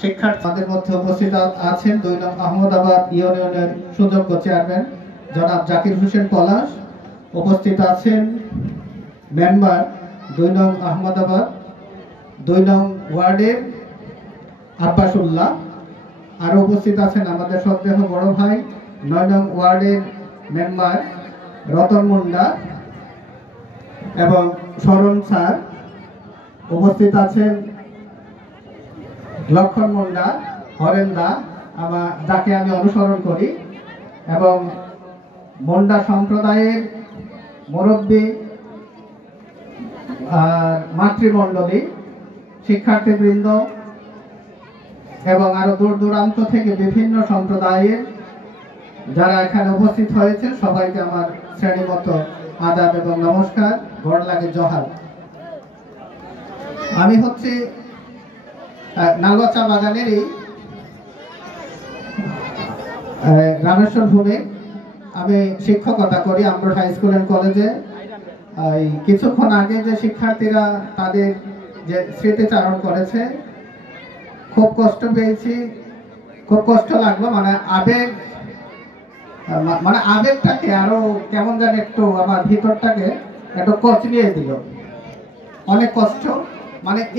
শিক্ষার্থীদের মধ্যে উপস্থিত আছেন ২ নং আহমদাবাদ ইউনিয়নের সুযোগ্য চেয়ারম্যান জনাব জাকির হোসেন পলাশ, উপস্থিত আছেন মেম্বার ২ নং আহমদাবাদ ২ নং ওয়ার্ডের আব্বাসুল্লাহ, আরো উপস্থিত আছেন আমাদের শ্রদ্ধেয় বড় ভাই ৯ নং ওয়ার্ডের মেম্বার রতন মুন্ডা এবং শরণ স্যার, উপস্থিত আছেন লক্ষণ মুন্ডা হরেন্দা, যাকে আমি অনুসরণ করি, এবং মুন্ডা সম্প্রদায়ের মুরব্বী মাতৃমণ্ডলী, শিক্ষার্থীবৃন্দ এবং আরো দূর দূরান্ত থেকে বিভিন্ন সম্প্রদায়ের যারা এখানে উপস্থিত হয়েছেন সবাইকে আমার শ্রেণীমত আদাব এবং নমস্কার, গড় লাগে জহার। আমি হচ্ছে নালুয়া চা বাগানেরই রামেশ্বর ভূমি। আমি শিক্ষকতা করি আমরোড হাই স্কুল অ্যান্ড কলেজে। কিছুক্ষণ আগে যে শিক্ষার্থীরা তাদের যে স্মৃতিচারণ করেছে, খুব কষ্ট পেয়েছি, খুব কষ্ট লাগলো। আবেগটাকে আরো কেমন যেন একটু আমার ভিতরটাকে একটু কচলিয়ে দিল। অনেক কষ্ট,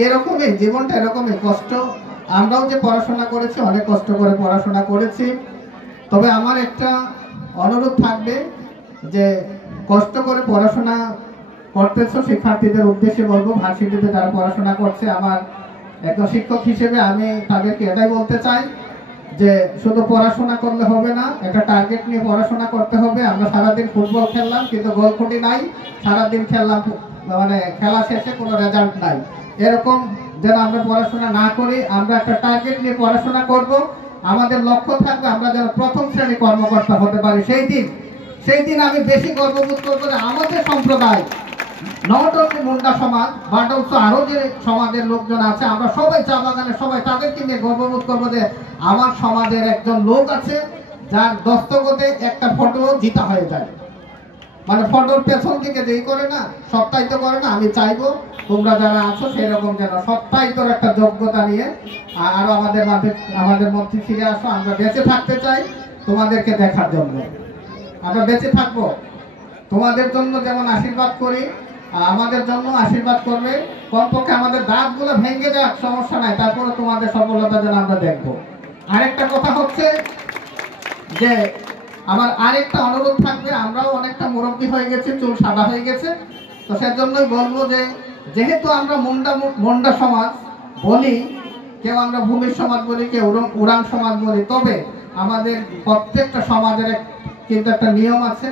এরকমই জীবনটা, এরকমই কষ্ট। আমরাও যে পড়াশোনা করেছি, অনেক কষ্ট করে পড়াশোনা করেছি। তবে আমার একটা অনুরোধ থাকবে যে কষ্ট করে পড়াশোনা করতেছ শিক্ষার্থীদের উদ্দেশ্যে বলবো, ভার্সিটিতে যারা পড়াশোনা করছে, আমার একজন শিক্ষক হিসেবে আমি তাদেরকে এটাই বলতে চাই যে শুধু পড়াশোনা করলে হবে না, একটা টার্গেট নিয়ে পড়াশোনা করতে হবে। আমরা সারাদিন ফুটবল খেললাম কিন্তু গোল খুঁটি নাই, সারাদিন খেললাম খেলা শেষে কোনো রেজাল্ট নাই, এরকম যেন আমরা পড়াশোনা না করি। আমরা একটা টার্গেট নিয়ে পড়াশোনা করব, আমাদের লক্ষ্য থাকবে আমরা যেন প্রথম শ্রেণী কর্মকর্তা হতে পারি। সেই দিন আমি বেশি গর্ববোধ করবো যে আমাদের সম্প্রদায়, নট অনলি মুন্ডা সমাজ বাট অলসো আরো যে সমাজের লোকজন আছে, আমরা সবাই চা বাগানে সবাই তাদেরকে নিয়ে গর্ববোধ করবো যে আমার সমাজের একজন লোক আছে যার দস্তখতে একটা ফটো জিতা হয়ে যায়। ফটোর পেছন দিকে যেই করে না, সত্যায়িত করে না। আমি চাইবো তোমরা যারা আছো সেই রকম যেন সত্যায়িতর একটা যোগ্যতা নিয়ে আরো আমাদের মধ্যে ফিরে আসো। আমরা বেঁচে থাকতে চাই তোমাদেরকে দেখার জন্য, আমরা বেঁচে থাকবো তোমাদের জন্য, যেমন আশীর্বাদ করি আমাদের জন্য আশীর্বাদ করবে। কমপক্ষে আমাদের দাঁতগুলো ভেঙে যাক, সমস্যা নাই, তারপরে তোমাদের সফলতা যেন আমরা দেখবো। আরেকটা কথা হচ্ছে যে আমার আরেকটা অনুরোধ থাকবে, আমরাও অনেকটা মুরব্বী হয়ে গেছি, চুল সাদা হয়ে গেছে, তো সেজন্যই বলবো যে যেহেতু আমরা মুন্ডা সমাজ বলি, কেউ আমরা ভূমির সমাজ বলি, কেউ উরাং সমাজ বলি, তবে আমাদের প্রত্যেকটা সমাজের কিন্তু একটা নিয়ম আছে,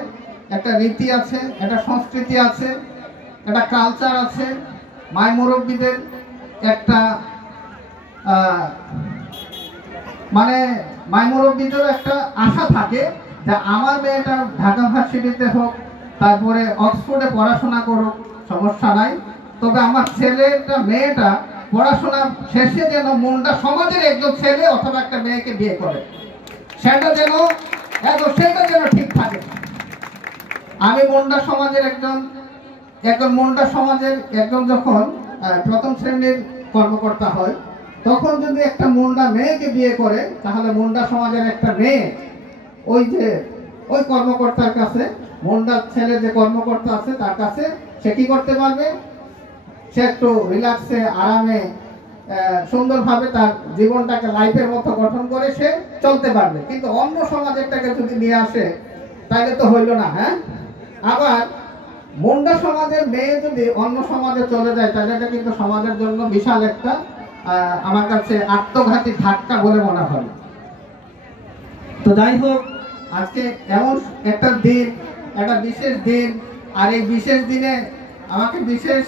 একটা রীতি আছে, একটা সংস্কৃতি আছে, একটা কালচার আছে। মাই মুরব্বীদের একটা মাই মুরব্বীদের একটা আশা থাকে যে আমার মেয়েটা ঢাকা ভার্সিটিতে হোক, তারপরে অক্সফোর্ডে পড়াশোনা করুক, সমস্যা নাই, তবে আমার ছেলেটা মেয়েটা পড়াশোনা শেষে যেন মুন্ডা সমাজের একজন ছেলে অথবা একটা মেয়েকে বিয়ে করে, সেটা যেন ঠিক থাকে। আমি মুন্ডা সমাজের একজন যখন প্রথম শ্রেণীর কর্মকর্তা হয়, তখন যদি একটা মুন্ডা মেয়েকে বিয়ে করে, তাহলে মুন্ডা সমাজের একটা মেয়ে ওই কর্মকর্তার কাছে, মুন্ডার ছেলে যে কর্মকর্তা আছে তার কাছে সে কি করতে পারবে, সে একটু রিল্যাক্সে আরামে সুন্দরভাবে তার জীবনটাকে লাইফের মতো গঠন করে সে চলতে পারবে। কিন্তু অন্য সমাজেরটাকে যদি নিয়ে আসে তাহলে তো হইল না। হ্যাঁ, আবার মুন্ডা সমাজের মেয়ে যদি অন্য সমাজে চলে যায়, তাহলে এটা কিন্তু সমাজের জন্য বিশাল একটা আমার কাছে আত্মঘাতী ধাক্কা বলে মনে হয়। তো যাই হোক, আজকে এমন একটা দিন, একটা বিশেষ দিন, আর এই বিশেষ দিনে আমাকে বিশেষ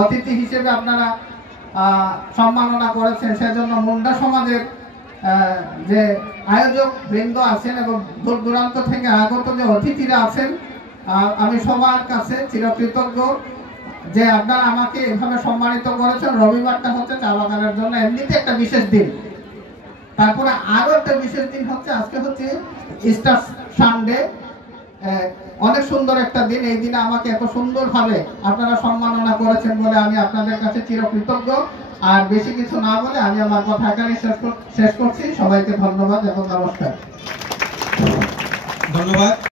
অতিথি হিসেবে আপনারা সম্মাননা করেছেন, সেজন্য মুন্ডা সমাজের যে আয়োজক বৃন্দ আছেন এবং দূর দূরান্ত থেকে আগত যে অতিথিরা আছেন, আমি সবার কাছে চিরকৃতজ্ঞ যে আপনারা আমাকে এভাবে সম্মানিত করেছেন। রবিবারটা হচ্ছে চা বাগানের জন্য এমনিতে একটা বিশেষ দিন, তারপরে আরো একটা বিশেষ দিন হচ্ছে আজকে হচ্ছে ইস্টার সানডে, অনেক সুন্দর একটা দিন। এই দিনে আমাকে এত সুন্দরভাবে আপনারা সম্মাননা করেছেন বলে আমি আপনাদের কাছে চিরকৃতজ্ঞ। আর বেশি কিছু না বলে আমি আমার কথা এখানে শেষ করছি। সবাইকে ধন্যবাদ এবং নমস্কার। ধন্যবাদ।